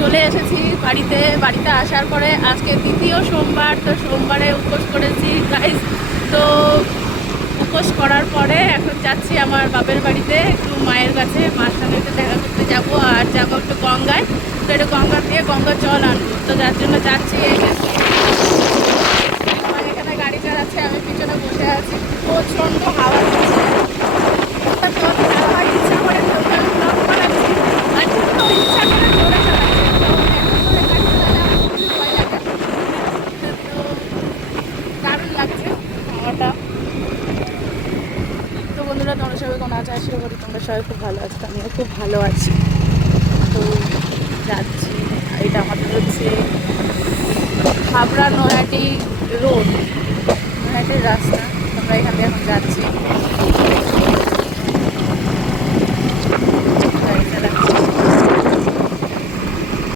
চলে এসেছি বাড়িতে আসার পরে আজকে দ্বিতীয় সোমবার, তো সোমবারে উপোস করেছি গাইস। তো উপোস করার পরে এখন যাচ্ছি আমার বাপের বাড়িতে, একটু মায়ের কাছে, মার সঙ্গে একটু দেখা করতে যাবো, আর যাবো একটু গঙ্গায়। তো একটু গঙ্গা দিয়ে গঙ্গা জল আনবো, তো যার জন্য যাচ্ছি। আমার এখানে গাড়ি চালাচ্ছে, আমি পিছনে বসে আছি, প্রচণ্ড হাওয়া দিচ্ছে। ইচ্ছা করে আর কিন্তু ইচ্ছা করে জোরে দারুণ লাগছে হাওয়াটা। তো বন্ধুরা, তোমরা সবাই কোনো আছে, আশা করি তোমরা সবাই খুব ভালো আছো, আমিও খুব ভালো আছি। তো যাচ্ছি, এটা আমাদের হচ্ছে হাবড়া নৈহাটি রোড, নৈহাটির রাস্তা। আমরা এখান দিয়ে এখন যাচ্ছি।